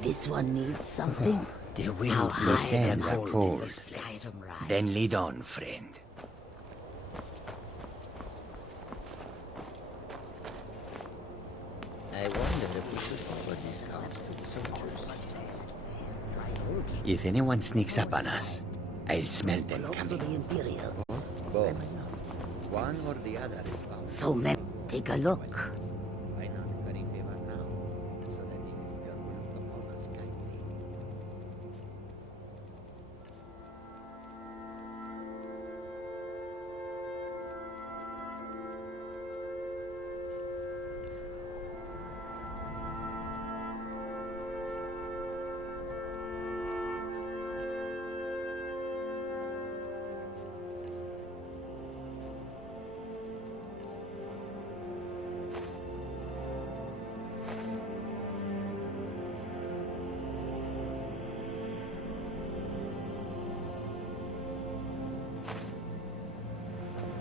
This one needs something. The How wind, the high sands and are cold cold. is this Skyrim rise? Then lead on, friend. I wonder if we should forward these cards to the soldiers. If anyone sneaks up on us, I'll smell them Also the coming. Imperials. Both. One or the other is bound. So men, take a look. Why not curry favor now, so that the future will look upon us kindly?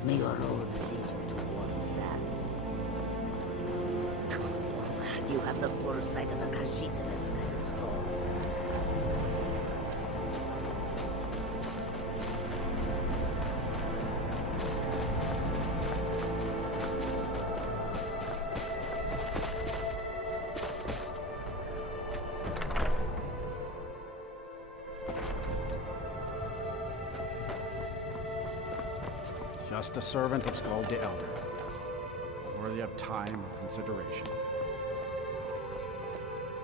May your road lead you toward the sands. You have the foresight of a Khajiit sands god. Just a servant of Skald the Elder, worthy of time and consideration.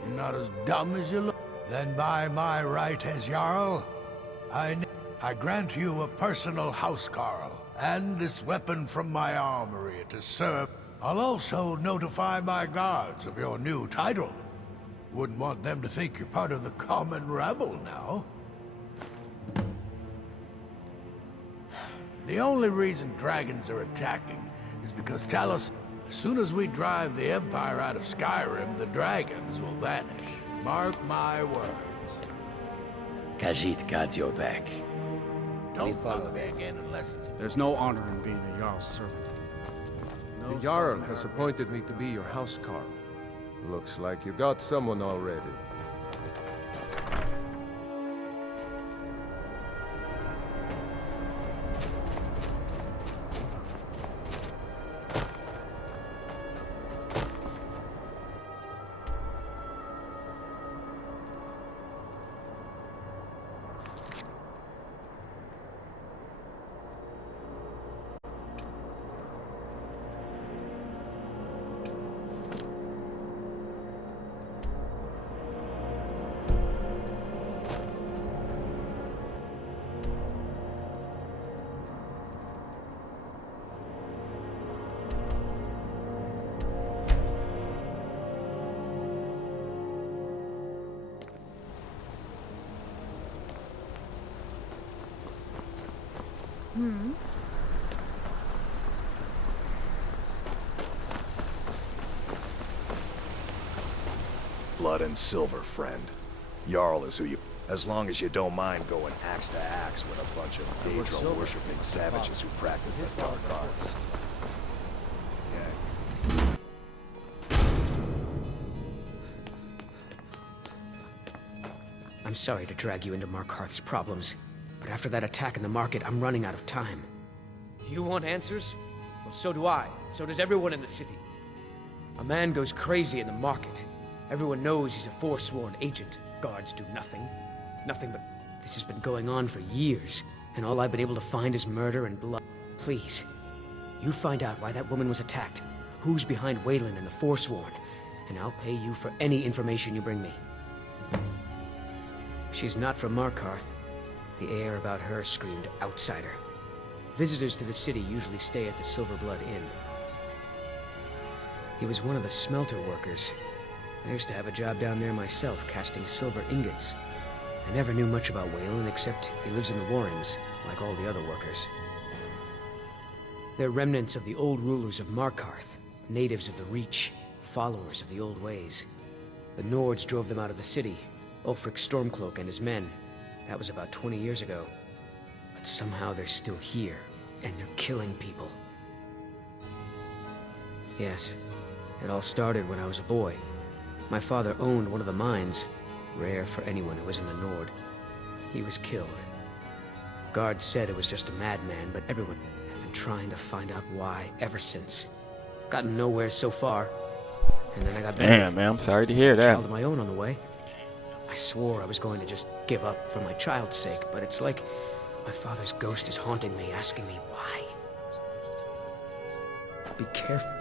You're not as dumb as you look. Then by my right as Jarl, I grant you a personal housecarl, and this weapon from my armory to serve. I'll also notify my guards of your new title. Wouldn't want them to think you're part of the common rabble now. The only reason dragons are attacking is because Talos, as soon as we drive the Empire out of Skyrim, the dragons will vanish. Mark my words. Khajiit guards your back. Don't follow me again unless it's... There's no honor in being a Jarl's servant. No The Jarl son has ever- appointed me to be your housecarl. Looks like you got someone already. Blood and silver, friend. Jarl is who you... As long as you don't mind going axe to axe with a bunch of Daedra-worshipping savages who practice the dark arts. I'm sorry to drag you into Markarth's problems, but after that attack in the market, I'm running out of time. You want answers? Well, so do I. So does everyone in the city. A man goes crazy in the market. Everyone knows he's a forsworn agent. Guards do nothing. Nothing but... This has been going on for years, and all I've been able to find is murder and blood. Please, you find out why that woman was attacked, who's behind Wayland and the Forsworn, and I'll pay you for any information you bring me. She's not from Markarth. The air about her screamed outsider. Visitors to the city usually stay at the Silver Blood Inn. He was one of the smelter workers. I used to have a job down there myself, casting silver ingots. I never knew much about Wayland, except he lives in the Warrens, like all the other workers. They're remnants of the old rulers of Markarth, natives of the Reach, followers of the old ways. The Nords drove them out of the city, Ulfric Stormcloak and his men. That was about 20 years ago. But somehow they're still here, and they're killing people. Yes, it all started when I was a boy. My father owned one of the mines. Rare for anyone who isn't a Nord. He was killed. Guards said it was just a madman, but everyone had been trying to find out why ever since. Gotten nowhere so far. And then I got married. Damn, man, I'm sorry to hear that. Child of my own on the way. I swore I was going to just give up for my child's sake, but it's like my father's ghost is haunting me, asking me why. Be careful.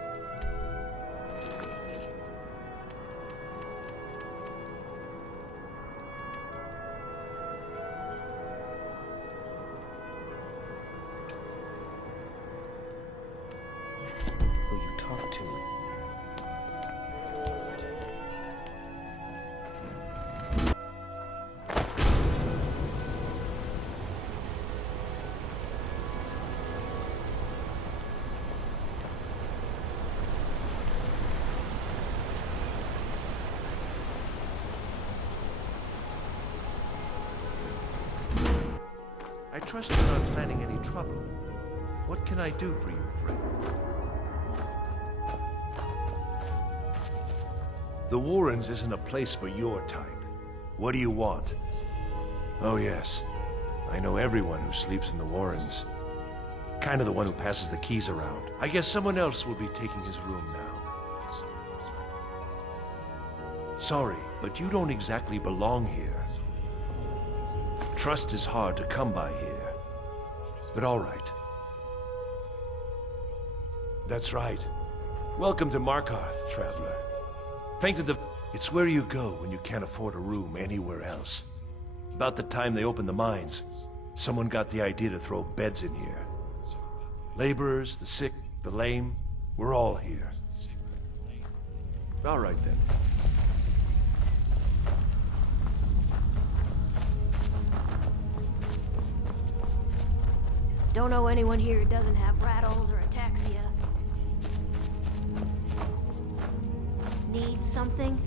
Who you talk to? I trust you're not planning any trouble. What can I do for you, friend? The Warrens isn't a place for your type. What do you want? Oh yes, I know everyone who sleeps in the Warrens. Kind of the one who passes the keys around. I guess someone else will be taking his room now. Sorry, but you don't exactly belong here. Trust is hard to come by here. But all right. That's right. Welcome to Markarth, traveler. Thanks to the... It's where you go when you can't afford a room anywhere else. About the time they opened the mines, someone got the idea to throw beds in here. Laborers, the sick, the lame, we're all here. All right then. Don't know anyone here who doesn't have rattles or ataxia. Need something?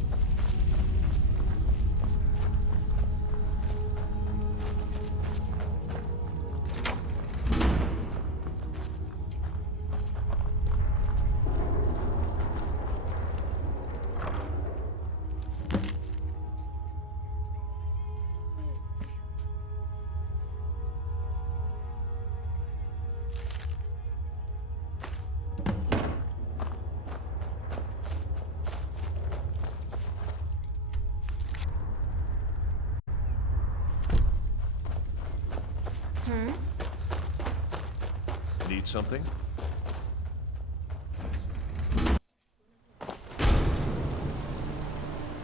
Need something?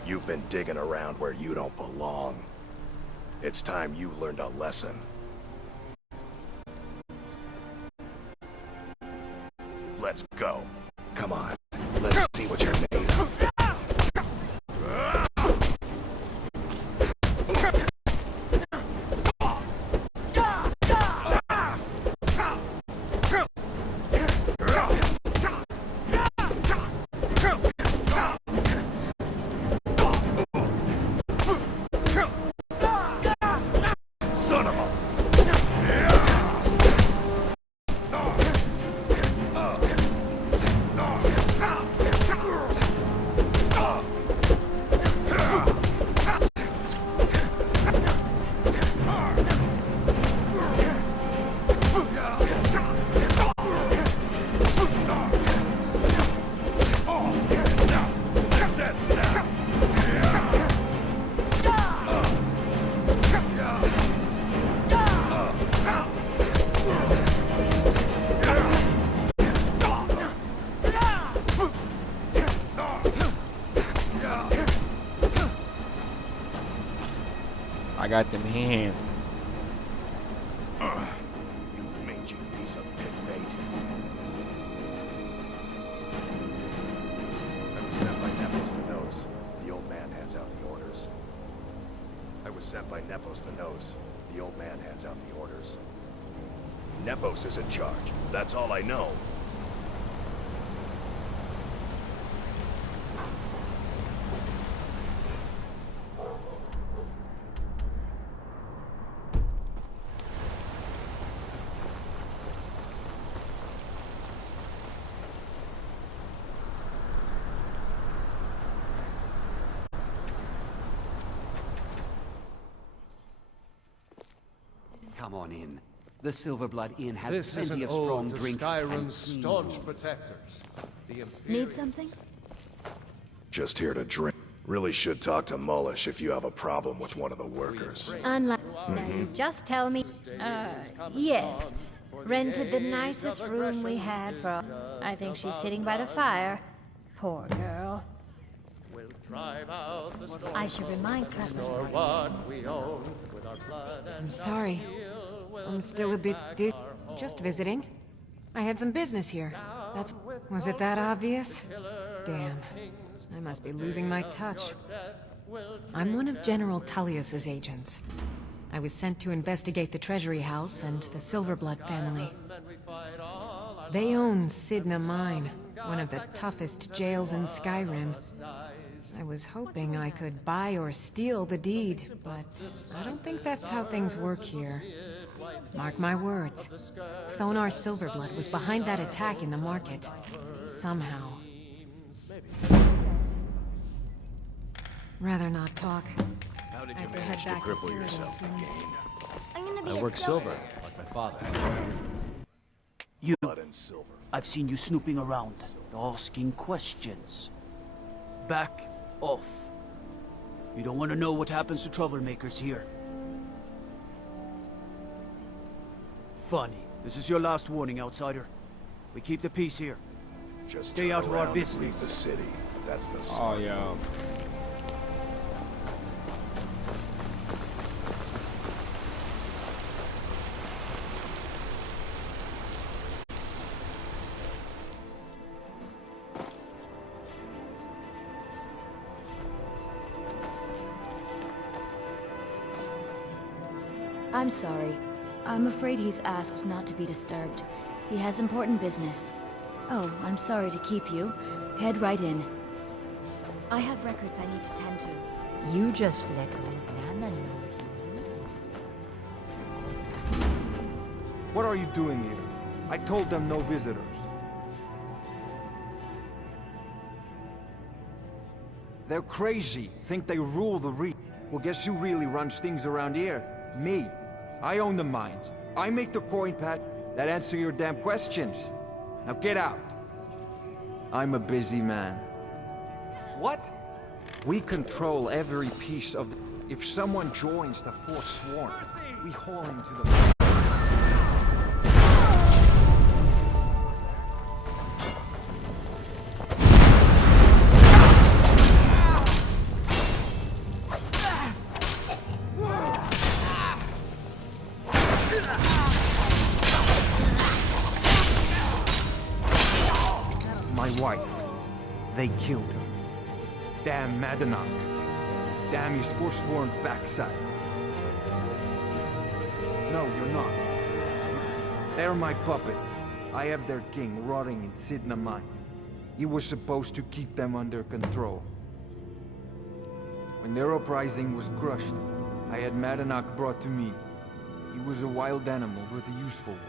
You've been digging around where you don't belong. It's time you learned a lesson. Let's go. Come on. Let's see what you're made of. Son of a... I got them hands. You mangy piece of pit bait. I was sent by Nepos the Nose. The old man hands out the orders. I was sent by Nepos the Nose. The old man hands out the orders. Nepos is in charge. That's all I know. Come on in. The Silverblood Inn has This is plenty an of strong ode to drink Skyrim's and clean staunch rooms. protectors. The Need Imperial... something? Just here to drink. Really should talk to Mullish if you have a problem with one of the workers. Unlike... Now you just tell me... yes. Rented the nicest room we had for... I think she's sitting by the fire. Poor girl. I should remind Cutler. I'm sorry. I'm still a bit just visiting. I had some business here. That's... Was it that obvious? Damn. I must be losing my touch. I'm one of General Tullius's agents. I was sent to investigate the Treasury House and the Silverblood family. They own Sidna Mine, one of the toughest jails in Skyrim. I was hoping I could buy or steal the deed, but I don't think that's how things work here. Mark my words. Thonar Silverblood was behind that attack in the market. Somehow. Rather not talk. How did I you have to manage head to back to cripple Cyrodiil yourself soon. again? I'm gonna be I a work silver. silver, like my father. You... Blood and silver. I've seen you snooping around, asking questions. Back off. You don't want to know what happens to troublemakers here. Funny. This is your last warning, outsider. We keep the peace here. Just Stay turn out of our around and business. leave the city. That's the Oh, smart yeah. move. I'm sorry. I'm afraid he's asked not to be disturbed. He has important business. Oh, I'm sorry to keep you. Head right in. I have records I need to tend to. You just let old Nana know. What are you doing here? I told them no visitors. They're crazy. Think they rule the region. Well, guess who really runs things around here? Me. I own the mines. I make the coin pad that answer your damn questions. Now get out. I'm a busy man. What? We control every piece of... If someone joins the Forsworn, we haul him to the... My wife. They killed her. Damn Madanach. Damn his forsworn backside. No, you're not. They're my puppets. I have their king rotting in Sidna Mine. He was supposed to keep them under control. When their uprising was crushed, I had Madanach brought to me. He was a wild animal, but a useful one.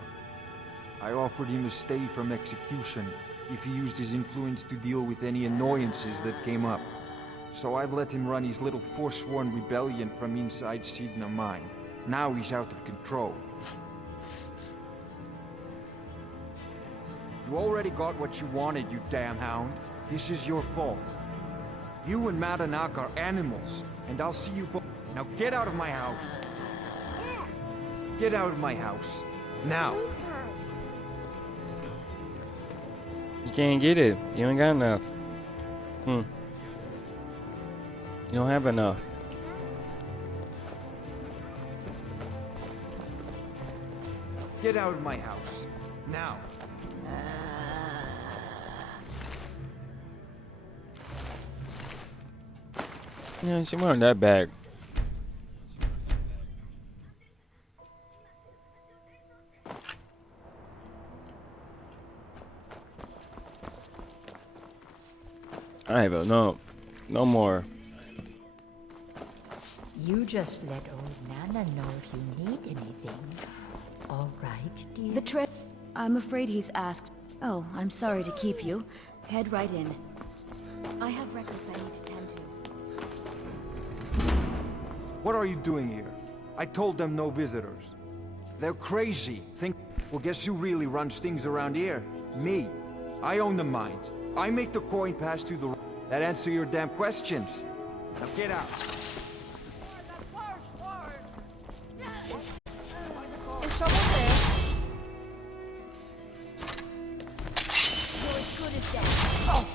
I offered him a stay from execution if he used his influence to deal with any annoyances that came up. So I've let him run his little forsworn rebellion from inside Sidna Mine. Now he's out of control. You already got what you wanted, you damn hound. This is your fault. You and Madanach are animals, and I'll see you both. Now get out of my house. Get out of my house. Now. You can't get it. You ain't got enough. You don't have enough. Get out of my house. Now. Yeah, she wanted that back. I have no more. You just let old Nana know if you need anything. All right, dear? The trip. I'm afraid he's asked. Oh, I'm sorry to keep you. Head right in. I have records I need to tend to. What are you doing here? I told them no visitors. They're crazy. Well, guess who really runs things around here? Me. I own the mines. I make the coin pass through the... That answer your damn questions. Now get out. Is trouble there? You're as good as dead.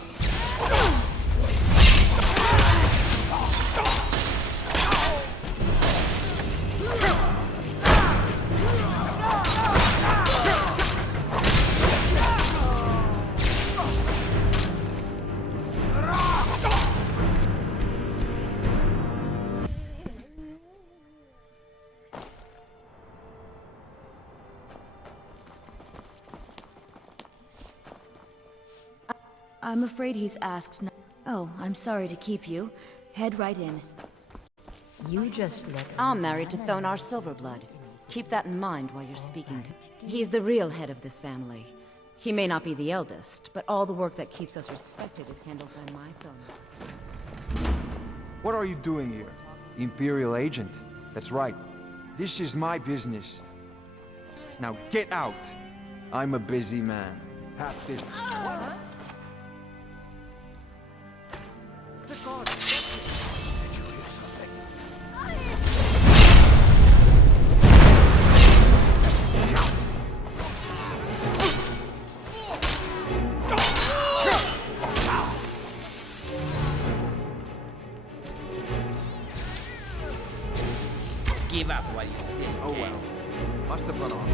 I'm afraid he's asked not— Oh, I'm sorry to keep you. Head right in. You just let— I'm married to Thonar Silverblood. Keep that in mind while you're speaking to— He's the real head of this family. He may not be the eldest, but all the work that keeps us respected is handled by my Thonar. What are you doing here? The Imperial agent. That's right. This is my business. Now get out! I'm a busy man. Half this— What? Give up while you still Oh well. Must have run off.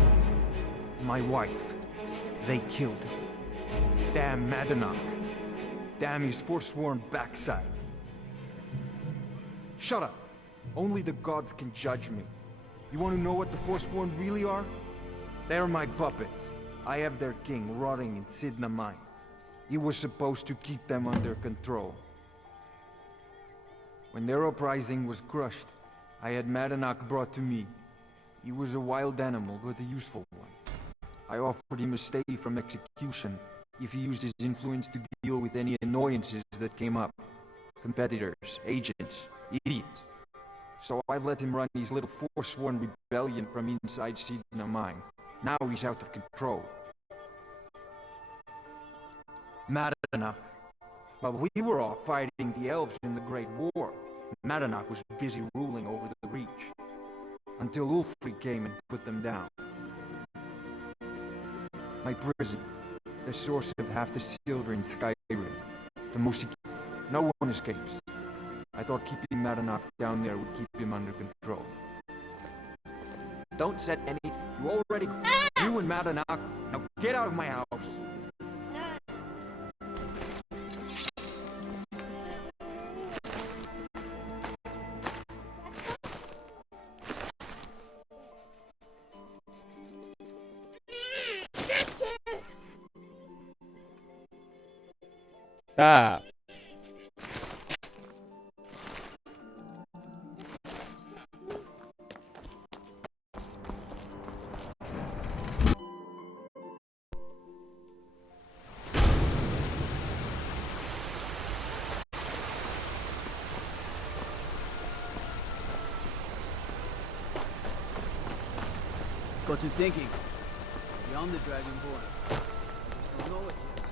My wife. They killed. Damn Madanach. Damn his forsworn backside. Shut up. Only the gods can judge me. You want to know what the Forsworn really are? They're my puppets. I have their king rotting in Sidna mine. He was supposed to keep them under control. When their uprising was crushed, I had Madanach brought to me. He was a wild animal, but a useful one. I offered him a stay from execution if he used his influence to deal with any annoyances that came up. Competitors, agents, idiots. So I've let him run his little Forsworn rebellion from inside Sidna mine. Now he's out of control. Madanach. While we were all fighting the elves in the Great War, Madanach was busy ruling over the Reach. Until Ulfric came and put them down. My prison, the source of half the silver in Skyrim, the most no one escapes. I thought keeping Madanach down there would keep him under control. Don't set any... You already... You and Madanach, now get out of my house! Stop. Got to thinking. Beyond the Dragonborn. I just don't know it yet.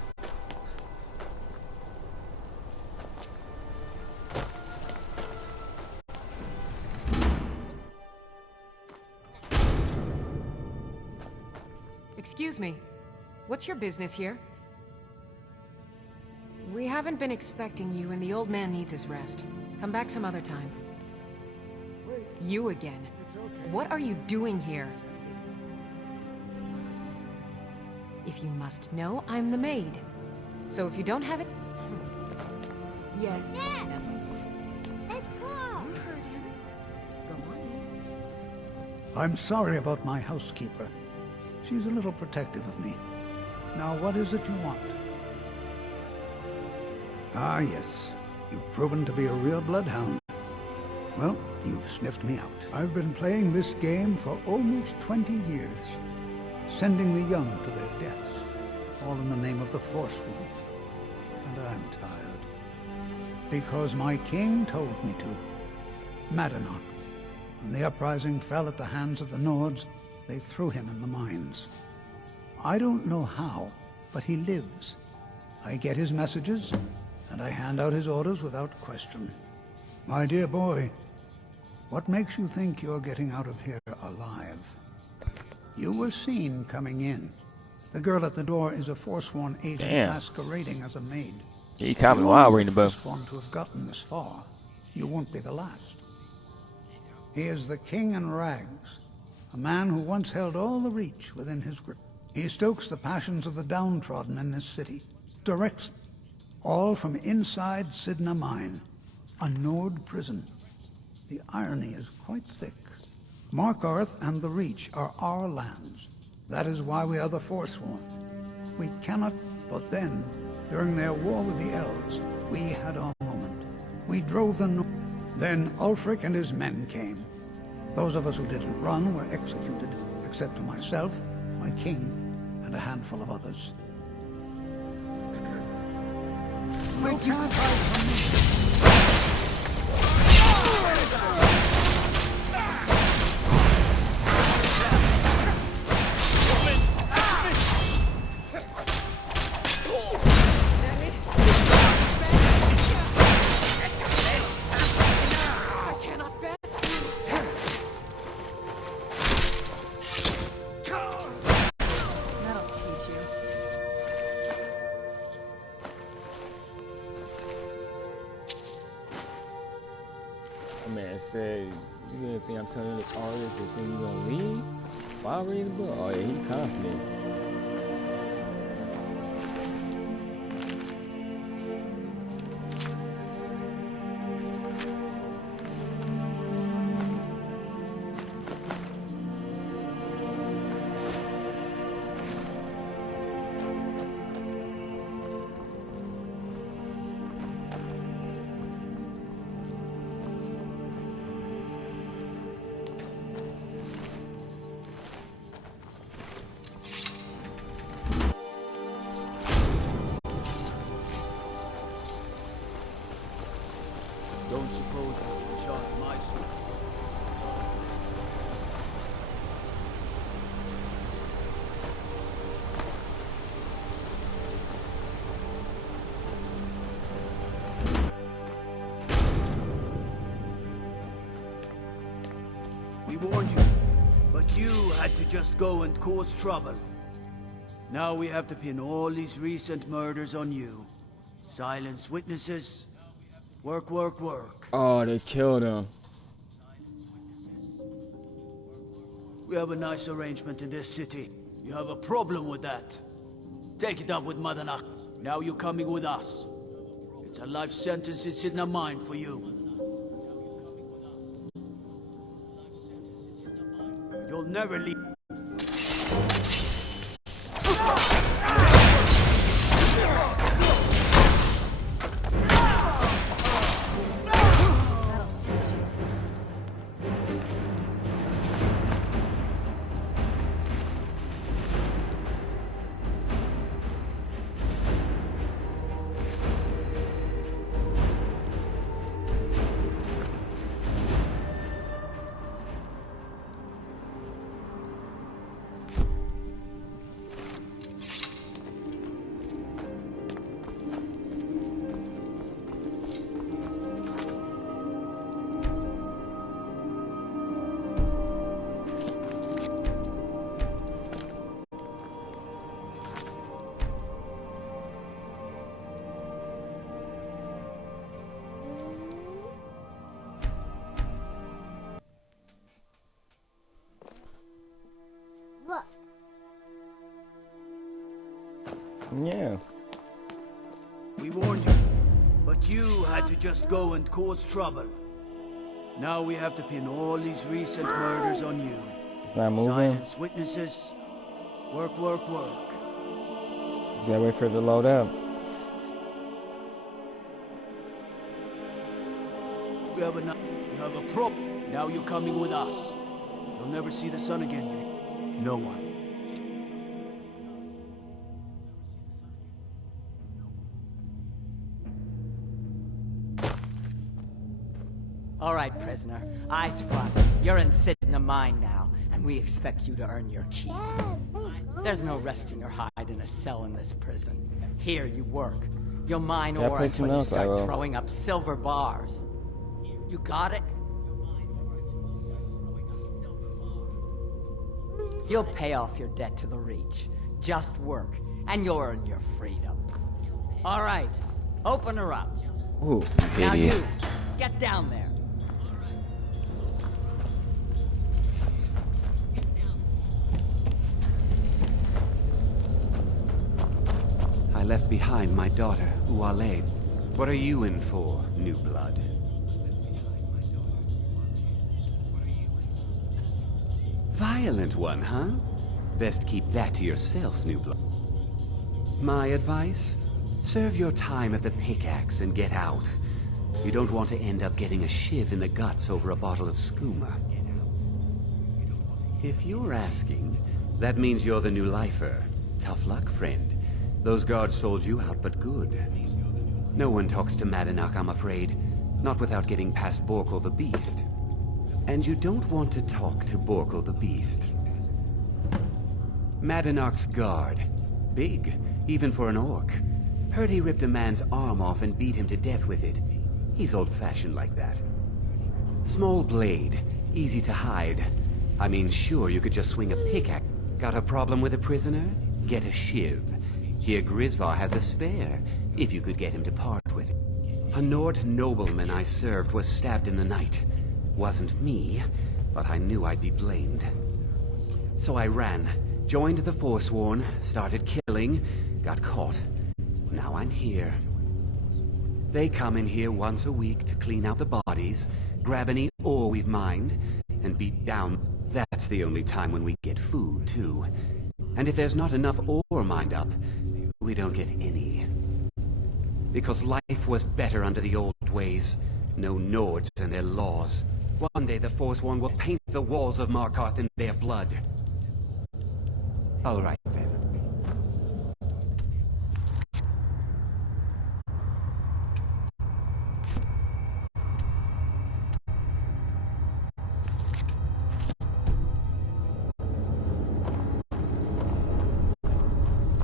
Excuse me. What's your business here? We haven't been expecting you, and the old man needs his rest. Come back some other time. You again. What are you doing here? If you must know, I'm the maid. So if you don't have it... Yes, Nice. Let's go. You heard him. Go on in. I'm sorry about my housekeeper. She's a little protective of me. Now, what is it you want? Ah, yes. You've proven to be a real bloodhound. Well, you've sniffed me out. I've been playing this game for almost 20 years, sending the young to their deaths, all in the name of the Forsworn. And I'm tired. Because my king told me to. Madanach. When the uprising fell at the hands of the Nords, They threw him in the mines. I don't know how, but he lives. I get his messages, and I hand out his orders without question. My dear boy, what makes you think you're getting out of here alive? You were seen coming in. The girl at the door is a Forsworn agent masquerading as a maid. He caught me while reading the book. You're the first one to have gotten this far. You won't be the last. He is the king in rags, a man who once held all the Reach within his grip. He stokes the passions of the downtrodden in this city, directs all from inside Sidna Mine, a Nord prison. The irony is quite thick. Markarth and the Reach are our lands. That is why we are the Forsworn. We cannot, but then, during their war with the elves, we had our moment. We drove the north. Then Ulfric and his men came. Those of us who didn't run were executed, except for myself, my king, and a handful of others. Where'd you hide from me? Man said, you gonna think I'm telling the artist that think you gonna leave? While reading the book? Oh yeah, he confident. Don't suppose I can charge my sword. We warned you, but you had to just go and cause trouble. Now we have to pin all these recent murders on you. Silence witnesses. Work, work, work. Oh, they killed him. We have a nice arrangement in this city. You have a problem with that. Take it up with Mother Nacht. Now you're coming with us. It's a life sentence in Sidna Mine for you. You'll never leave. Yeah. We warned you, but you had to just go and cause trouble. Now we have to pin all these recent murders on you. It's not moving. Silence witnesses. Work, work, work. Just gotta wait for it to load up. You have a problem. Now you're coming with us. You'll never see the sun again. No one. All right, prisoner. Eyes front. You're in sitting a mine now, and we expect you to earn your keep. There's no resting your hide in a cell in this prison. Here you work. You'll mine ore until you start throwing up silver bars. You got it? You'll pay off your debt to the Reach. Just work, and you'll earn your freedom. All right, open her up. Ooh, now you, hideous. get down there. I left behind my daughter, Uale. What are you in for, new blood? Violent one, huh? Best keep that to yourself, new blood. My advice? Serve your time at the pickaxe and get out. You don't want to end up getting a shiv in the guts over a bottle of skooma. If you're asking, that means you're the new lifer. Tough luck, friend. Those guards sold you out, but good. No one talks to Madanach, I'm afraid. Not without getting past Borkle the Beast. And you don't want to talk to Borkle the Beast. Madanach's guard. Big, even for an orc. Heard he ripped a man's arm off and beat him to death with it. He's old-fashioned like that. Small blade, easy to hide. I mean, sure, you could just swing a pickaxe. Got a problem with a prisoner? Get a shiv. Here Grisvar has a spare, if you could get him to part with it. A Nord nobleman I served was stabbed in the night. Wasn't me, but I knew I'd be blamed. So I ran, joined the Forsworn, started killing, got caught. Now I'm here. They come in here once a week to clean out the bodies, grab any ore we've mined, and beat down. That's the only time when we get food, too. And if there's not enough ore mined up, we don't get any. Because life was better under the old ways. No Nords and their laws. One day the Forsworn will paint the walls of Markarth in their blood. All right, then.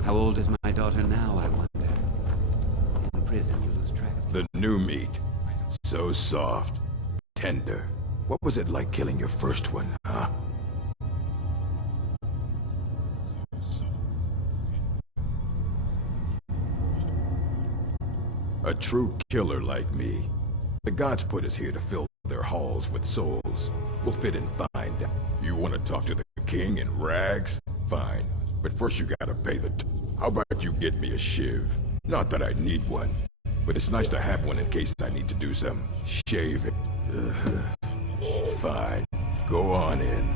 How old is my daughter now, I wonder? In prison, you lose track of... The new meat. So soft. Tender. What was it like killing your first one, huh? A true killer like me. The gods put us here to fill their halls with souls. We'll fit in fine. You want to talk to the king in rags? Fine. But first you gotta pay the how about you get me a shiv? Not that I need one, but it's nice to have one in case I need to do some shaving. Fine. Go on in.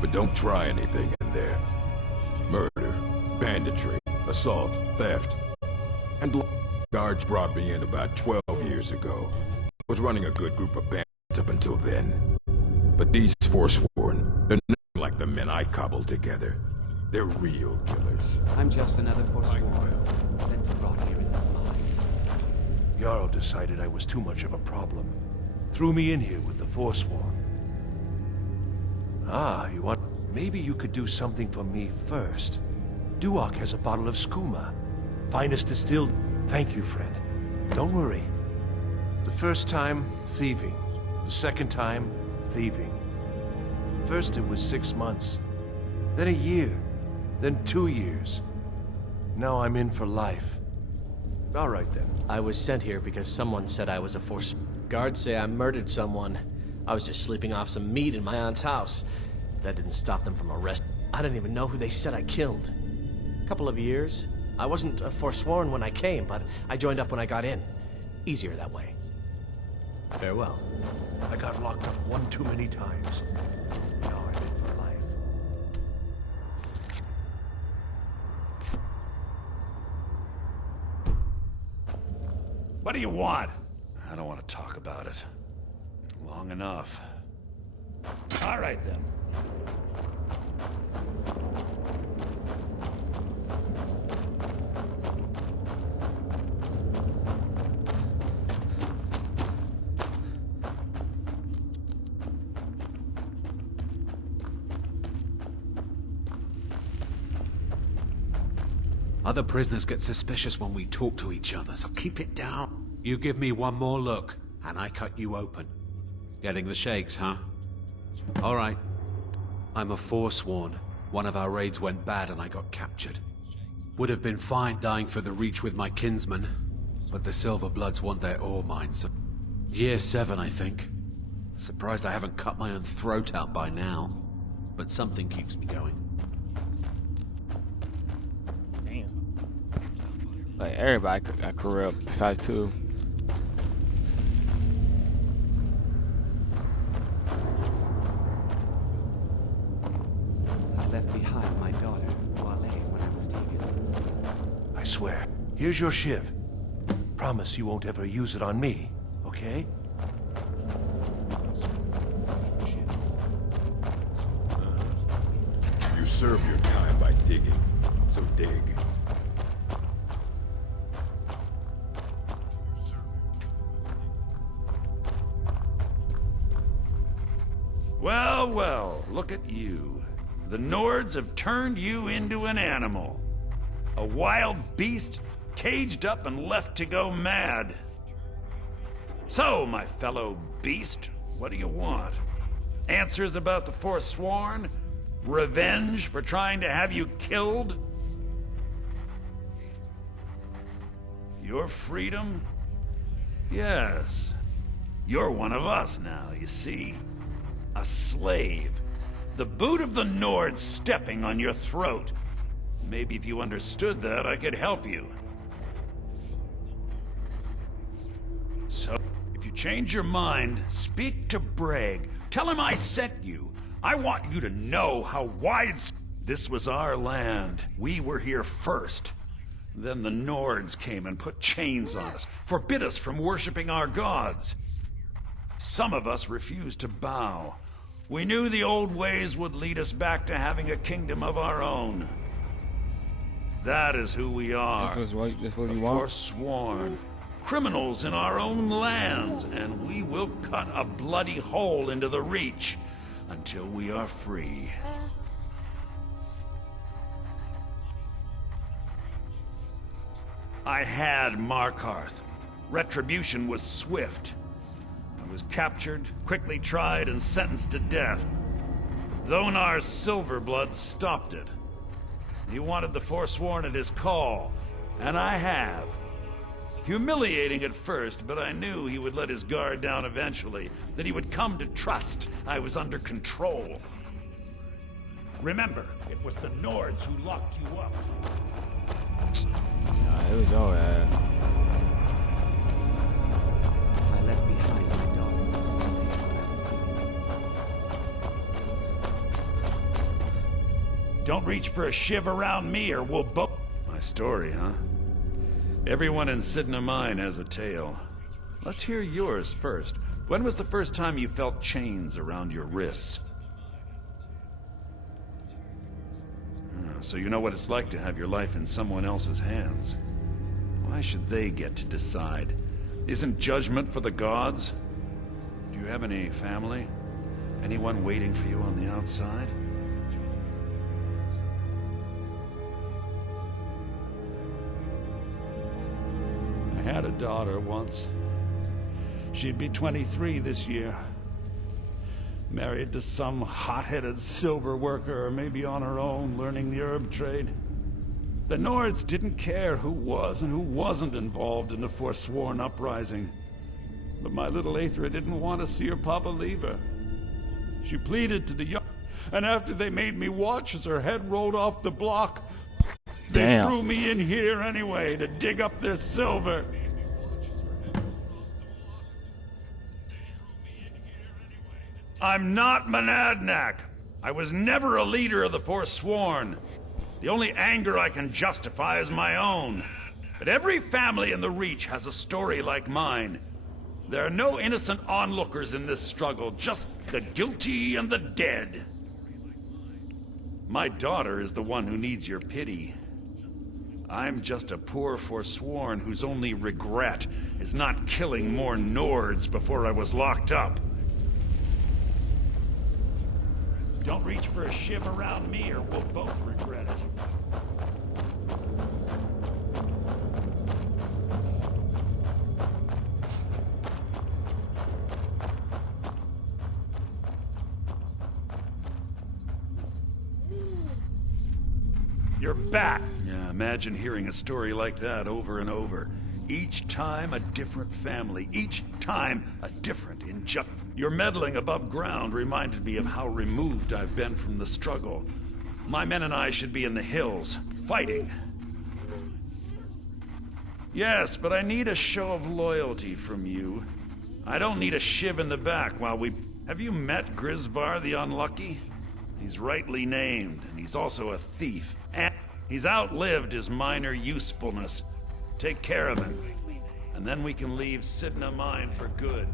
But don't try anything in there. Murder, banditry, assault, theft, and guards brought me in about 12 years ago. Was running a good group of bandits up until then. But these Forsworn, they're nothing like the men I cobbled together. They're real killers. I'm just another Forsworn, sent to rot here in this mine. Jarl decided I was too much of a problem. Threw me in here with the Forsworn. Ah, you want... Maybe you could do something for me first. Duak has a bottle of skooma. Finest distilled... Thank you, friend. Don't worry. The first time, thieving. The second time, thieving. First it was 6 months. Then a year. Then 2 years. Now I'm in for life. All right, then. I was sent here because someone said I was a force. Guards say I murdered someone. I was just sleeping off some meat in my aunt's house. That didn't stop them from arresting. I don't even know who they said I killed. A couple of years. I wasn't forsworn when I came, but I joined up when I got in. Easier that way. Farewell. I got locked up one too many times. Now I'm in for life. What do you want? I don't want to talk about it. Long enough. All right, then. Other prisoners get suspicious when we talk to each other, so keep it down. You give me one more look, and I cut you open. Getting the shakes, huh? All right. I'm a forsworn. One of our raids went bad and I got captured. Would have been fine dying for the Reach with my kinsmen, but the Silverbloods want their ore mines. Year 7, I think. Surprised I haven't cut my own throat out by now. But something keeps me going. Damn. Like, everybody got corrupt besides 2. I left behind my daughter, Wale, when I was taken. I swear. Here's your shiv. Promise you won't ever use it on me, okay? You serve your time by digging, so dig. Well, well, look at you. The Nords have turned you into an animal. A wild beast, caged up and left to go mad. So, my fellow beast, what do you want? Answers about the Forsworn? Revenge for trying to have you killed? Your freedom? Yes. You're one of us now, you see? A slave. The boot of the Nords stepping on your throat. Maybe if you understood that, I could help you. So, if you change your mind, speak to Breg. Tell him I sent you. I want you to know how wide... This was our land. We were here first. Then the Nords came and put chains on us, forbid us from worshipping our gods. Some of us refused to bow. We knew the old ways would lead us back to having a kingdom of our own. That is who we are. That's what you the want? Forsworn. Criminals in our own lands, and we will cut a bloody hole into the Reach until we are free. I had Markarth. Retribution was swift. I was captured, quickly tried, and sentenced to death. Zonar's Silverblood stopped it. He wanted the Forsworn at his call, and I have. Humiliating at first, but I knew he would let his guard down eventually, that he would come to trust I was under control. Remember, it was the Nords who locked you up. Nah, it was your ass. I left behind my daughter. Don't reach for a shiv around me or we'll both... My story, huh? Everyone in Sidna Mine has a tale. Let's hear yours first. When was the first time you felt chains around your wrists? So you know what it's like to have your life in someone else's hands. Why should they get to decide? Isn't judgment for the gods? Do you have any family? Anyone waiting for you on the outside? I had a daughter once. She'd be 23 this year. Married to some hot-headed silver worker, or maybe on her own, learning the herb trade. The Nords didn't care who was and who wasn't involved in the Forsworn uprising. But my little Aethra didn't want to see her papa leave her. She pleaded to the young, and after they made me watch as her head rolled off the block, they threw me in here anyway to dig up their silver. I'm not Monadnac. I was never a leader of the Forsworn. The only anger I can justify is my own. But every family in the Reach has a story like mine. There are no innocent onlookers in this struggle, just the guilty and the dead. My daughter is the one who needs your pity. I'm just a poor Forsworn whose only regret is not killing more Nords before I was locked up. Don't reach for a shiv around me or we'll both regret it. You're back! Yeah, imagine hearing a story like that over and over. Each time a different family, each time a different injustice. Your meddling above ground reminded me of how removed I've been from the struggle. My men and I should be in the hills, fighting. Yes, but I need a show of loyalty from you. I don't need a shiv in the back while we... Have you met Grisvar the Unlucky? He's rightly named, and he's also a thief. And he's outlived his minor usefulness. Take care of him, and then we can leave Sidna Mine for good.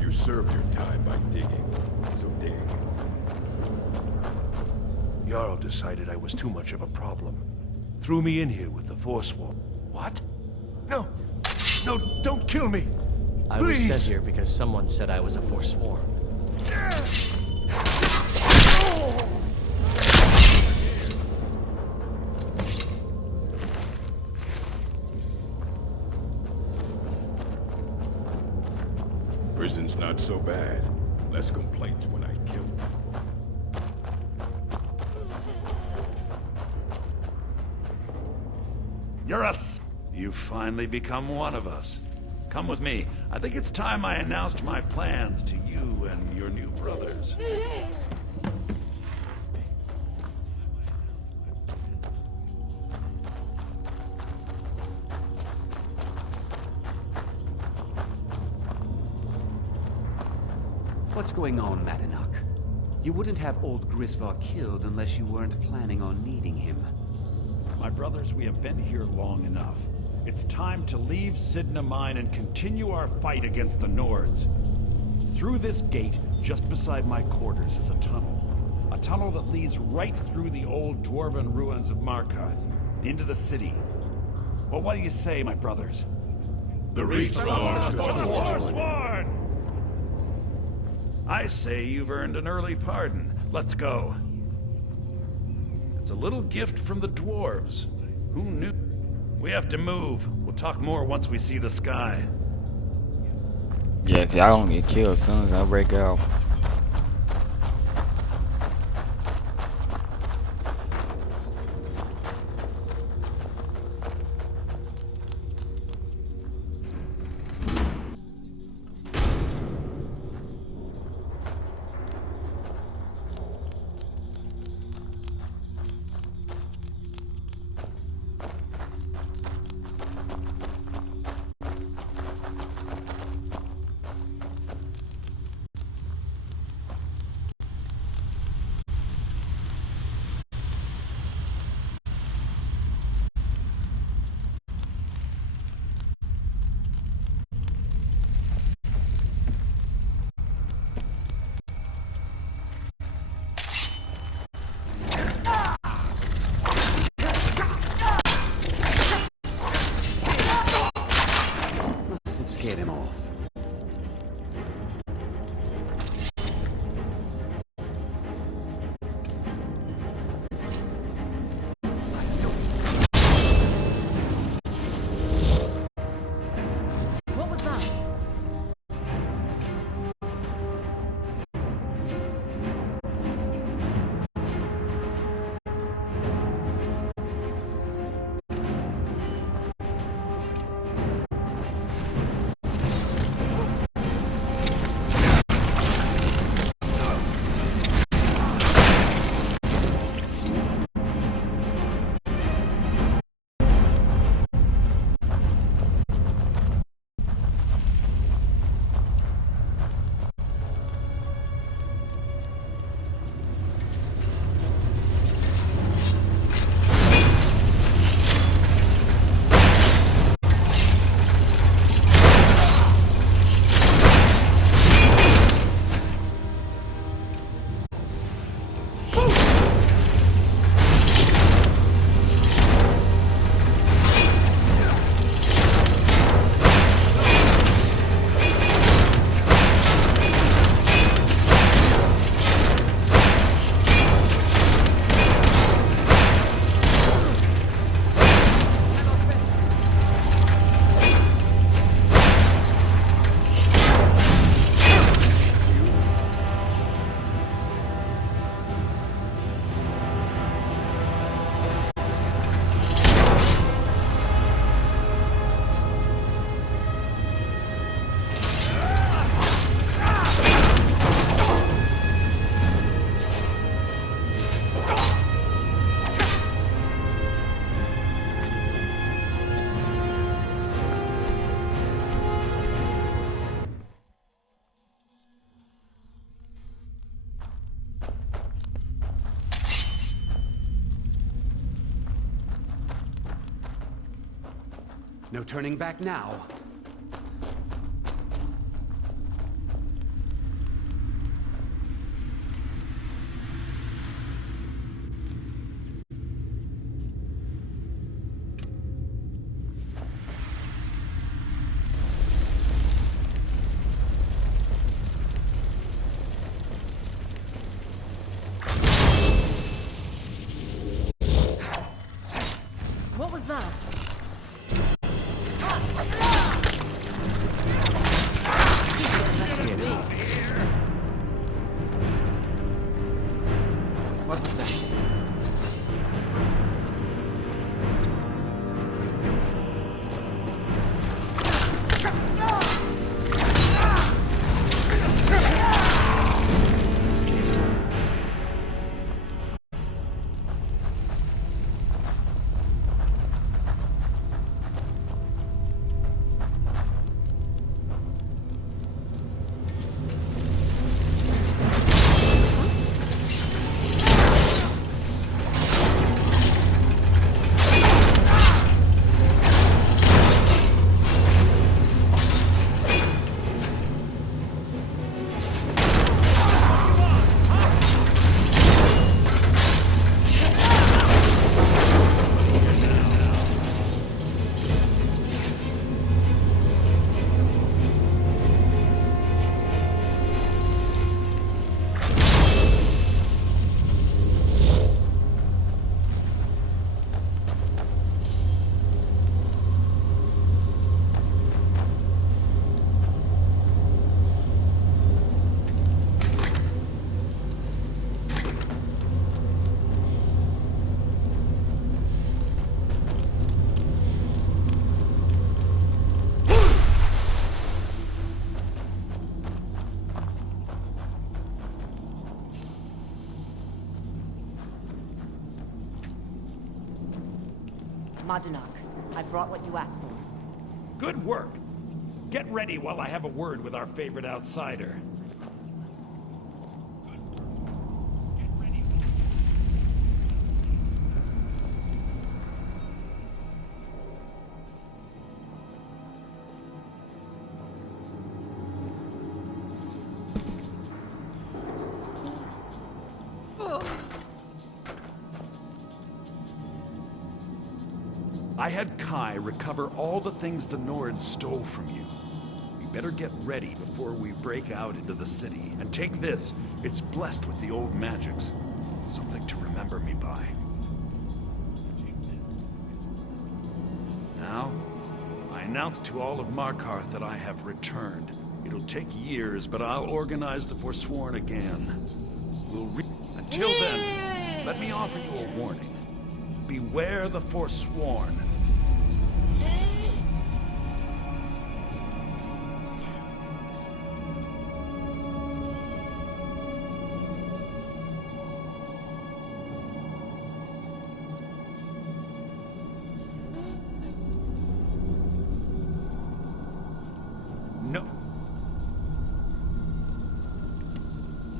You served your time by digging, so dig. Jarl decided I was too much of a problem. Threw me in here with the Forsworn. What? No! No, don't kill me! I was sent here because someone said I was a Forsworn. Prison's not so bad. Less complaints when I kill people. You're You've finally become one of us. Come with me. I think it's time I announced my plans to you and your new brothers. What's going on, Madanach? You wouldn't have old Grisvar killed unless you weren't planning on needing him. My brothers, we have been here long enough. It's time to leave Sidna Mine and continue our fight against the Nords. Through this gate, just beside my quarters, is a tunnel. A tunnel that leads right through the old dwarven ruins of Markarth, into the city. Well, what do you say, my brothers? The Reach belongs to the Forsworn! I say you've earned an early pardon. Let's go. It's a little gift from the dwarves. Who knew? We have to move. We'll talk more once we see the sky. Yeah, 'cause y'all gonna get killed as soon as I break out. No turning back now. What was that? What was that? Madunak, I brought what you asked for. Good work. Get ready while I have a word with our favorite outsider. I had Kai recover all the things the Nords stole from you. We better get ready before we break out into the city. And take this. It's blessed with the old magics. Something to remember me by. Now, I announce to all of Markarth that I have returned. It'll take years, but I'll organize the Forsworn again. Until then, let me offer you a warning. Beware the Forsworn.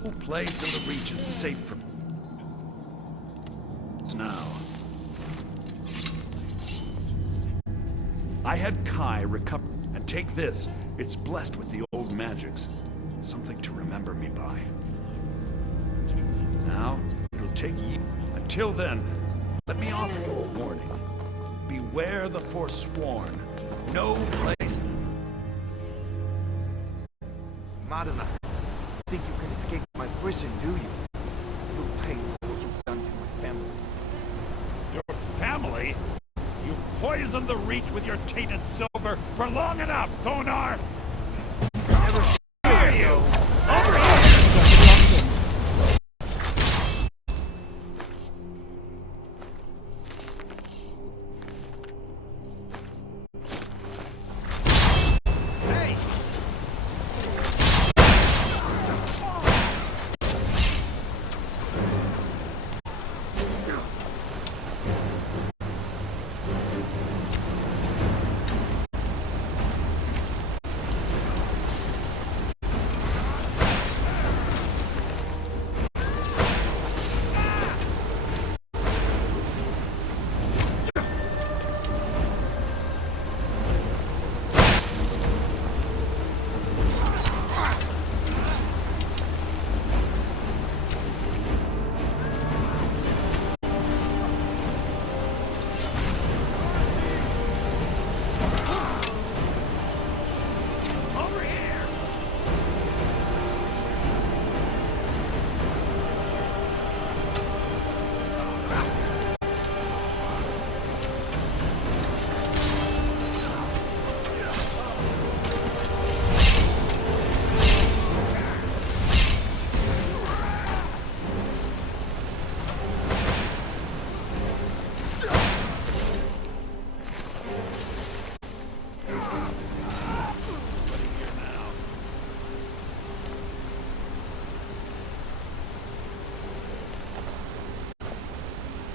No place in the Reach is safe from now. I had Kai recover and take this. It's blessed with the old magics. Something to remember me by. Now, it'll take years. Until then, let me offer you a warning. Beware the Forsworn. No place. Madana, think you can escape my prison, do you? You'll pay for what you've done to my family. Your family? You poisoned the Reach with your tainted silver for long enough, Konar! Never are you! Over here! Hey!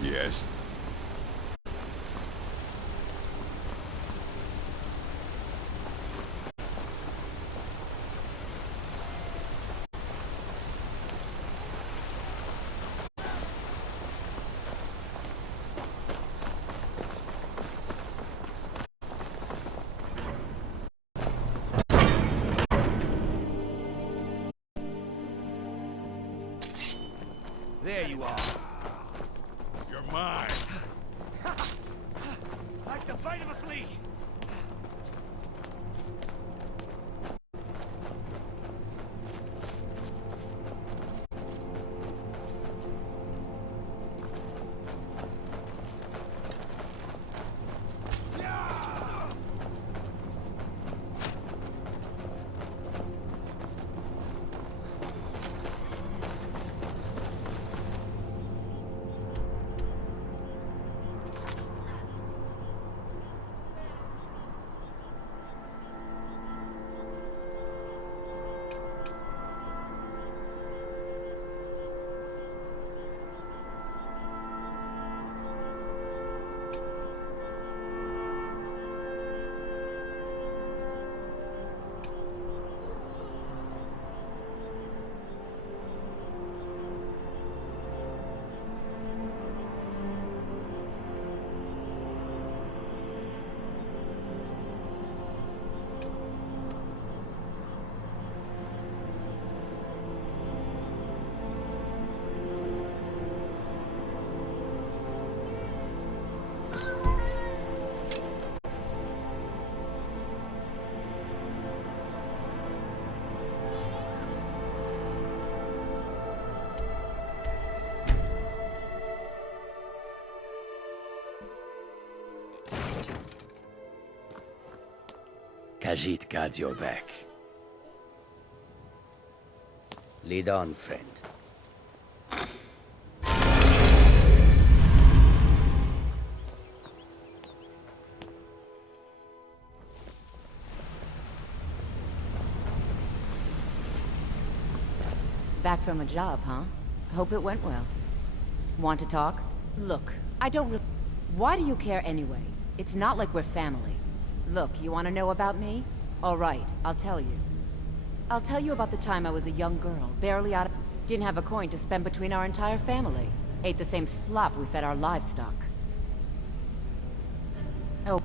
Yes? There you are. You're mine. Like the bite of a flea. Khajiit guards your back. Lead on, friend. Back from a job, huh? Hope it went well. Want to talk? Look, I don't re- Why do you care anyway? It's not like we're family. Look, you want to know about me? All right, I'll tell you. I'll tell you about the time I was a young girl, barely out of... Didn't have a coin to spend between our entire family. Ate the same slop we fed our livestock. Oh,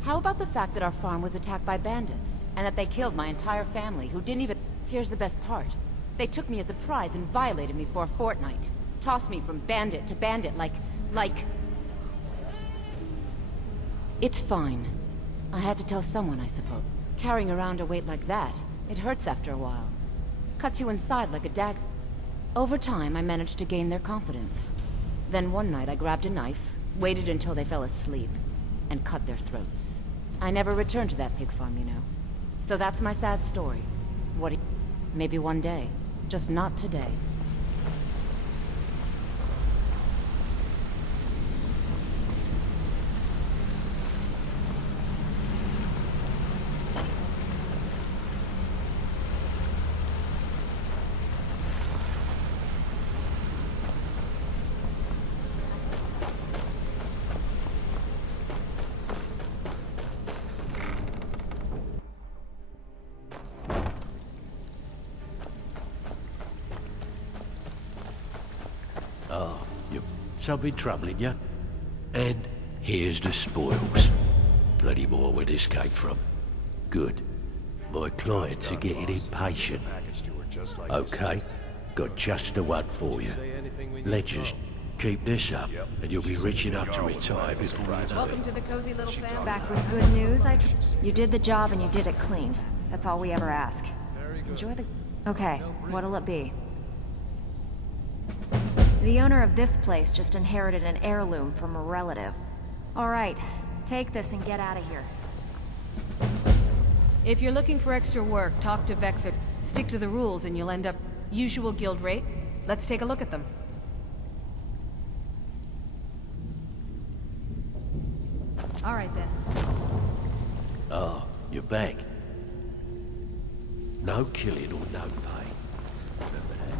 how about the fact that our farm was attacked by bandits, and that they killed my entire family, who didn't even... Here's the best part. They took me as a prize and violated me for a fortnight. Tossed me from bandit to bandit like... It's fine. I had to tell someone, I suppose. Carrying around a weight like that, it hurts after a while. Cuts you inside like a dagger. Over time, I managed to gain their confidence. Then one night I grabbed a knife, waited until they fell asleep, and cut their throats. I never returned to that pig farm, you know. So that's my sad story. What do you... Maybe one day. Just not today. Something troubling you? And here's the spoils. Plenty more where this came from. Good. My clients are getting impatient. Okay, got just the one for you. Ledgers, keep this up, and you'll be rich enough to retire before you know Welcome it. to the cozy little family. Back with good news. You did the job and you did it clean. That's all we ever ask. Enjoy the... Okay, what'll it be? The owner of this place just inherited an heirloom from a relative. All right, take this and get out of here. If you're looking for extra work, talk to Vexer. Stick to the rules and you'll end up... Usual guild rate? Let's take a look at them. All right then. Oh, you're back. No killing or no pay. Remember that?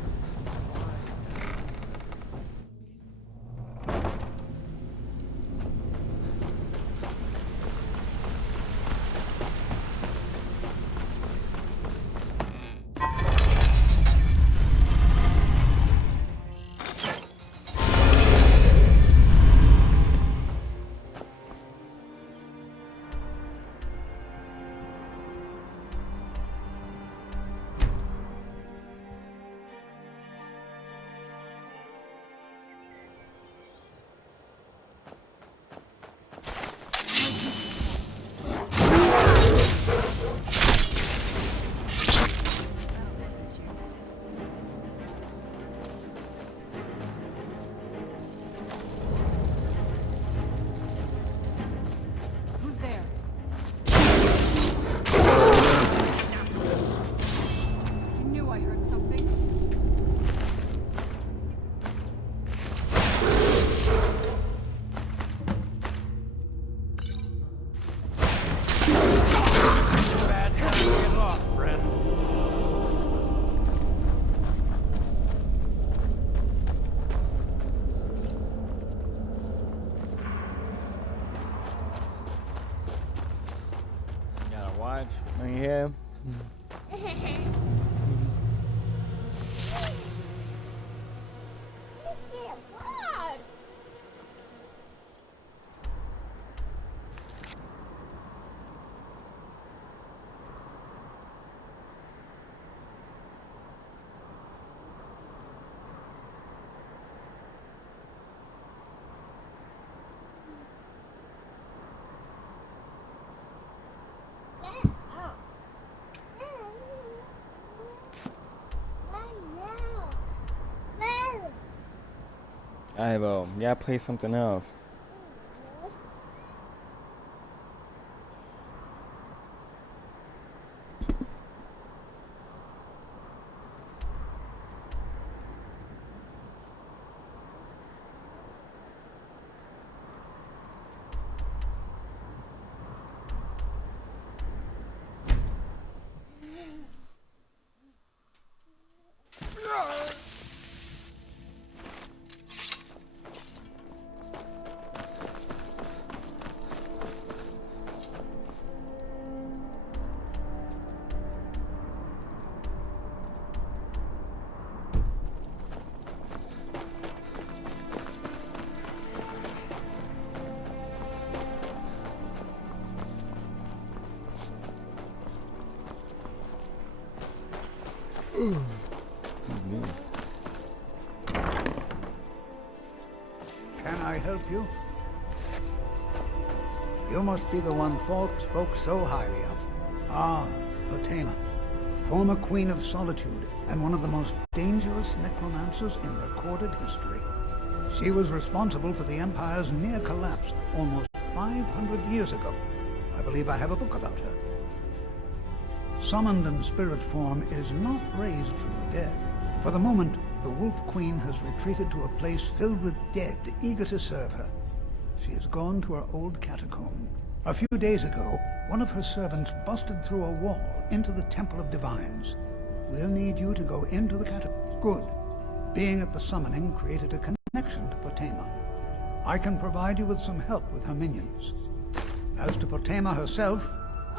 I gotta play something else. Can I help you? You must be the one Falk spoke so highly of. Ah, Potema, former Queen of Solitude and one of the most dangerous necromancers in recorded history. She was responsible for the Empire's near collapse almost 500 years ago. I believe I have a book about her. Summoned in spirit form is not raised from the dead. For the moment, the Wolf Queen has retreated to a place filled with dead, eager to serve her. She has gone to her old catacomb. A few days ago, one of her servants busted through a wall into the Temple of Divines. We'll need you to go into the catacomb. Good. Being at the summoning created a connection to Potema. I can provide you with some help with her minions. As to Potema herself,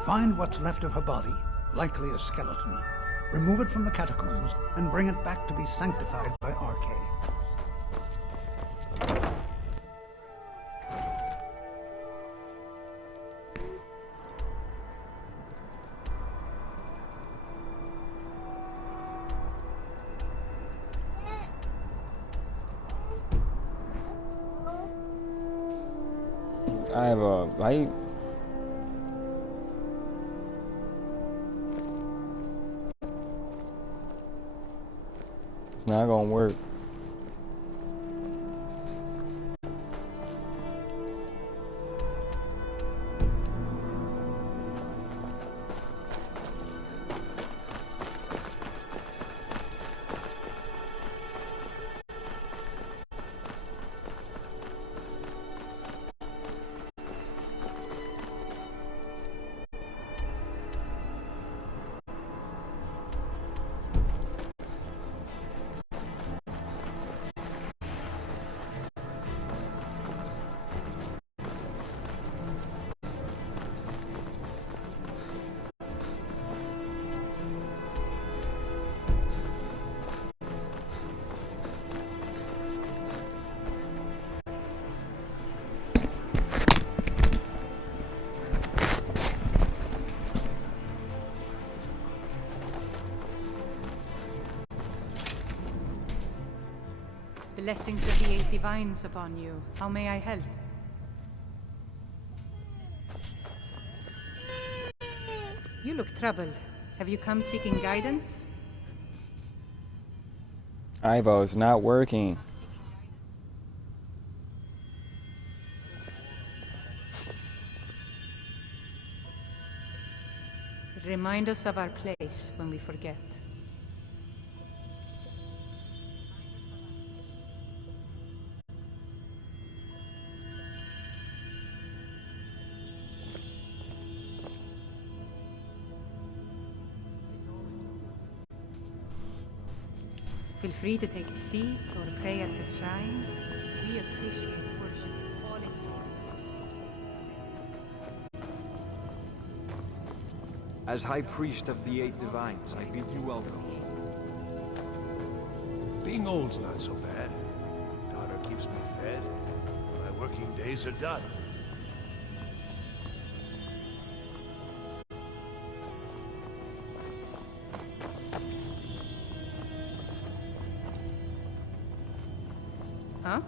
find what's left of her body, likely a skeleton. Remove it from the catacombs and bring it back to be sanctified by Arche. I have a light. It's not gonna work. Blessings of the Eight Divines upon you. How may I help? You look troubled. Have you come seeking guidance? Ivo, it's not working. Remind us of our place when we forget. Feel free to take a seat or pray at the shrines. We appreciate worship in all its forms. As High Priest of the Eight Divines, I bid you welcome. Being old's not so bad. Daughter keeps me fed. My working days are done. Huh?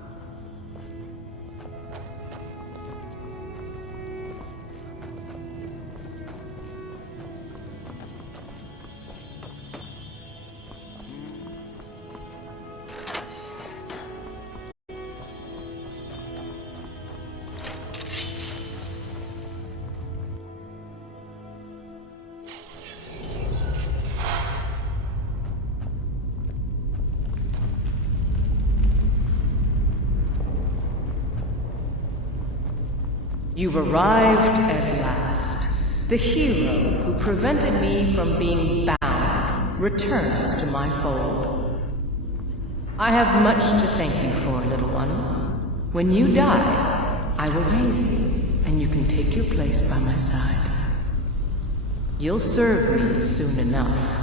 You've arrived at last. The hero who prevented me from being bound returns to my fold. I have much to thank you for, little one. When you die, I will raise you, and you can take your place by my side. You'll serve me soon enough.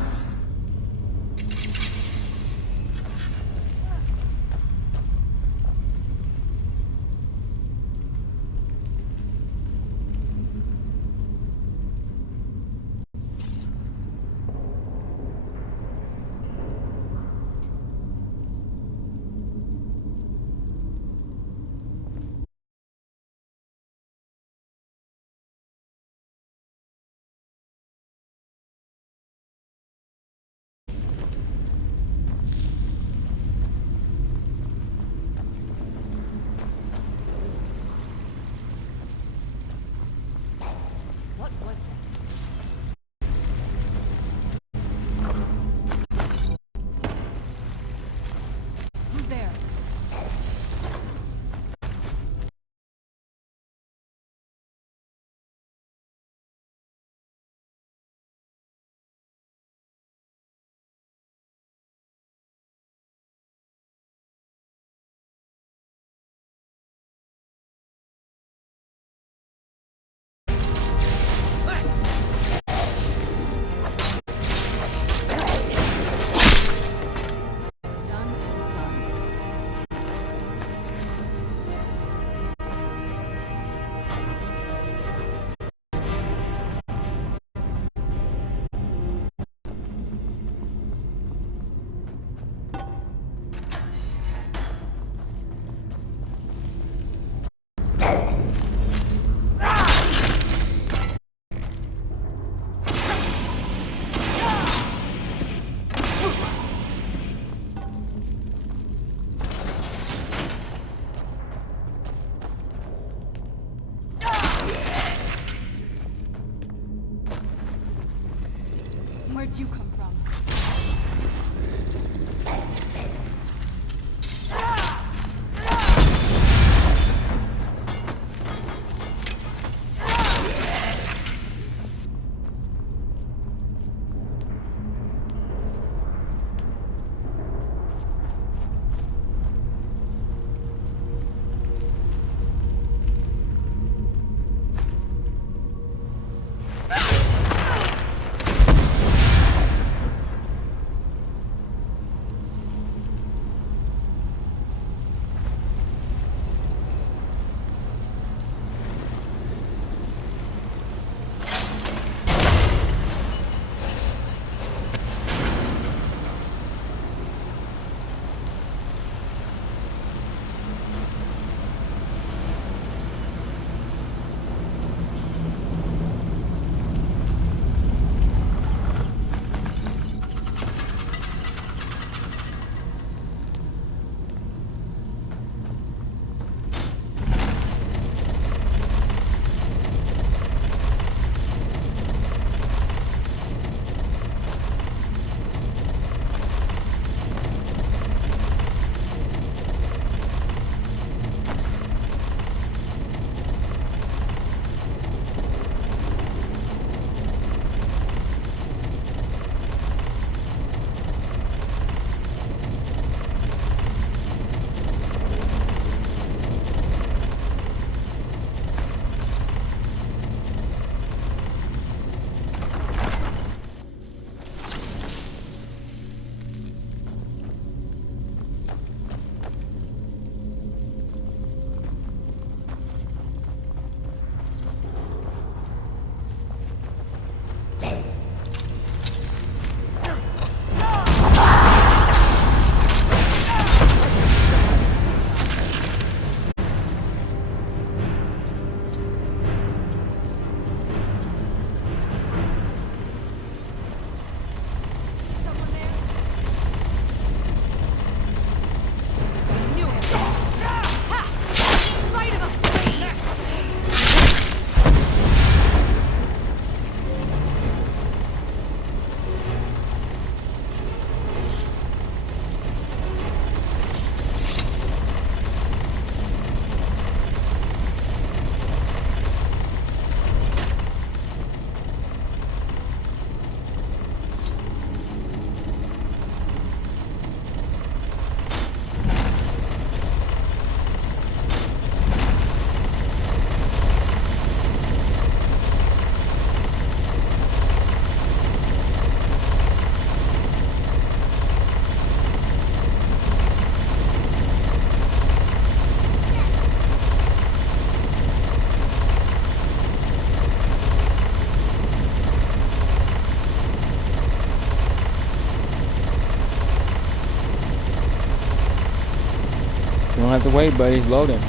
You don't have to wait, buddy. It's loading.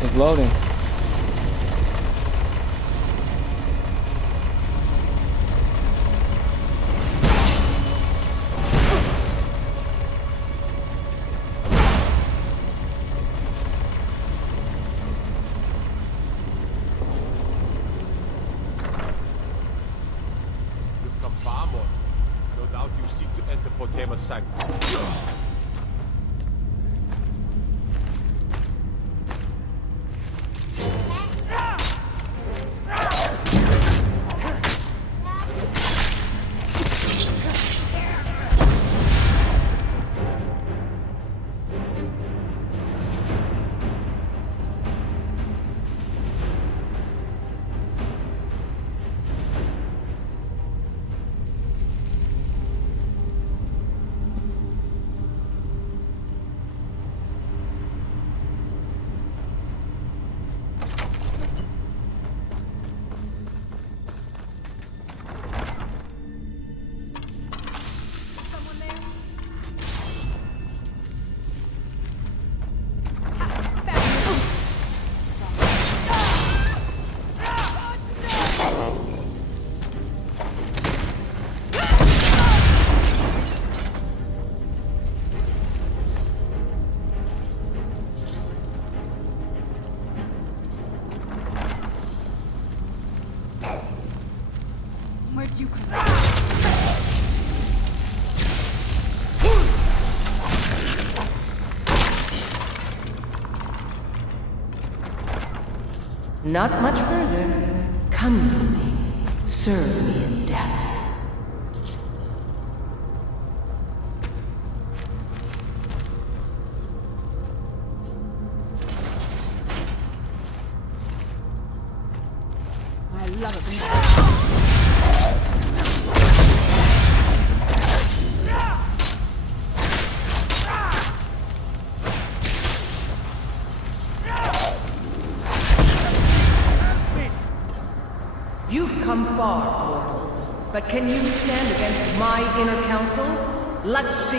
It's loading. You've come far, Mon. No doubt you seek to enter Potema's sanctum. Where'd you come Not much further. Come to me. Serve me in death. I love it. You've come far, mortal. But can you stand against my inner council? Let's see.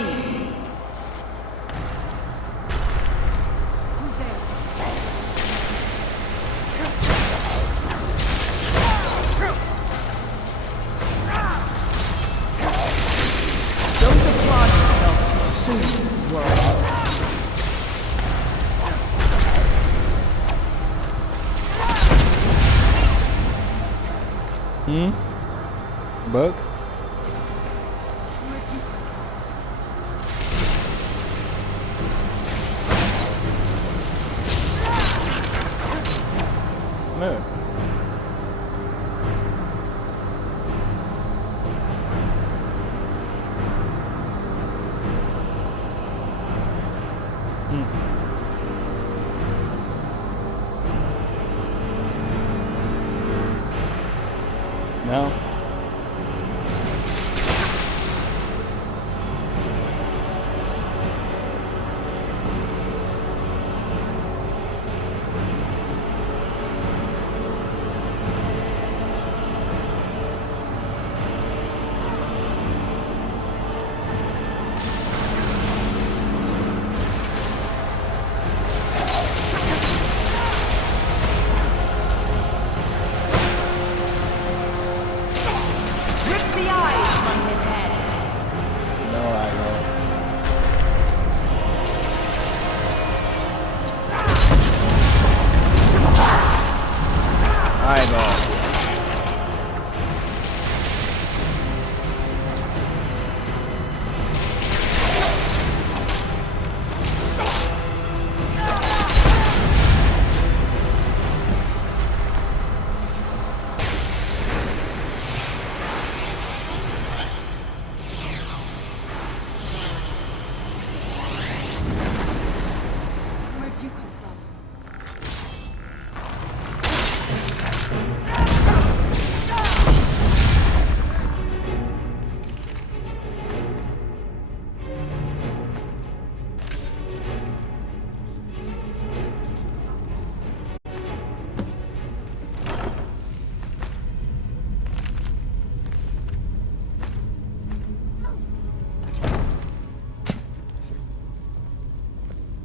Don't applaud yourself too soon, world. Bug? No. No.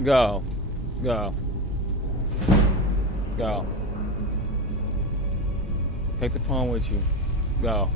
Go. Go. Go. Take the pawn with you. Go.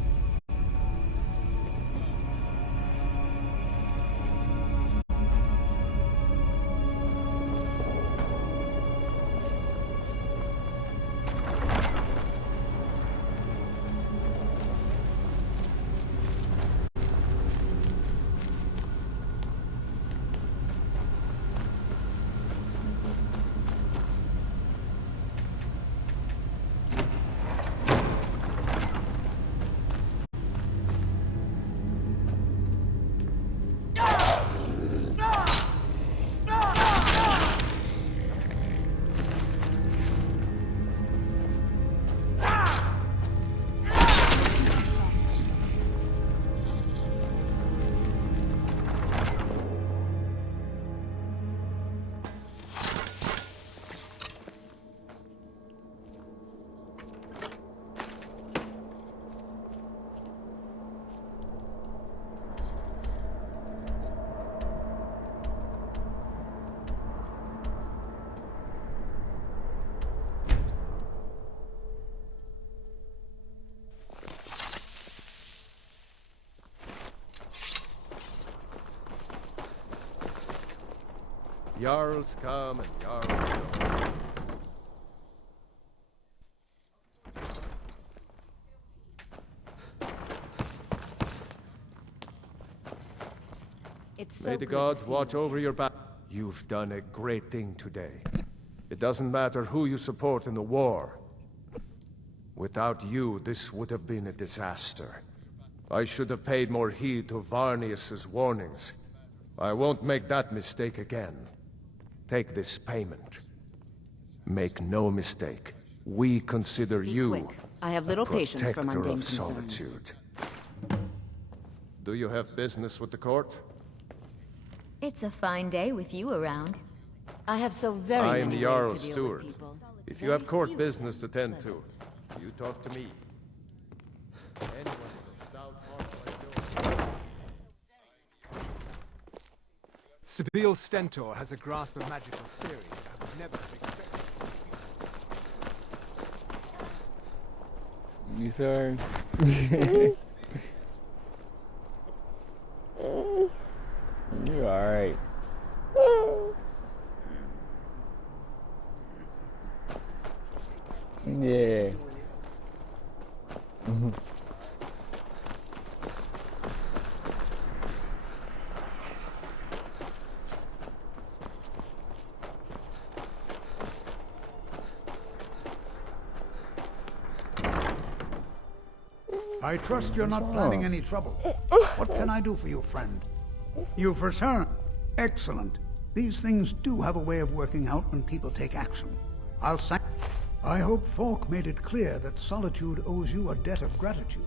Jarls come and Jarls go. It's May the gods watch over your back. You've done a great thing today. It doesn't matter who you support in the war. Without you, this would have been a disaster. I should have paid more heed to Varnius's warnings. I won't make that mistake again. Take this payment. Make no mistake. We consider you quick. I have little a patience for protector mundane of concerns. solitude. Do you have business with the court? It's a fine day with you around. I have so very I many am the ways Jarl's to deal steward. with people. If you have court business to tend to, you talk to me. Anyone with a stout heart like yours. Sibyl Stentor has a grasp of magical theory that I would never have expected. You sir. You alright. Yeah. I trust you're not planning any trouble. What can I do for you, friend? You've returned. Excellent. These things do have a way of working out when people take action. I hope Falk made it clear that Solitude owes you a debt of gratitude.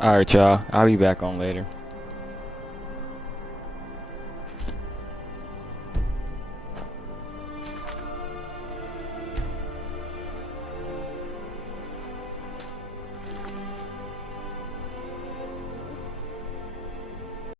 Alright, y'all. I'll be back on later.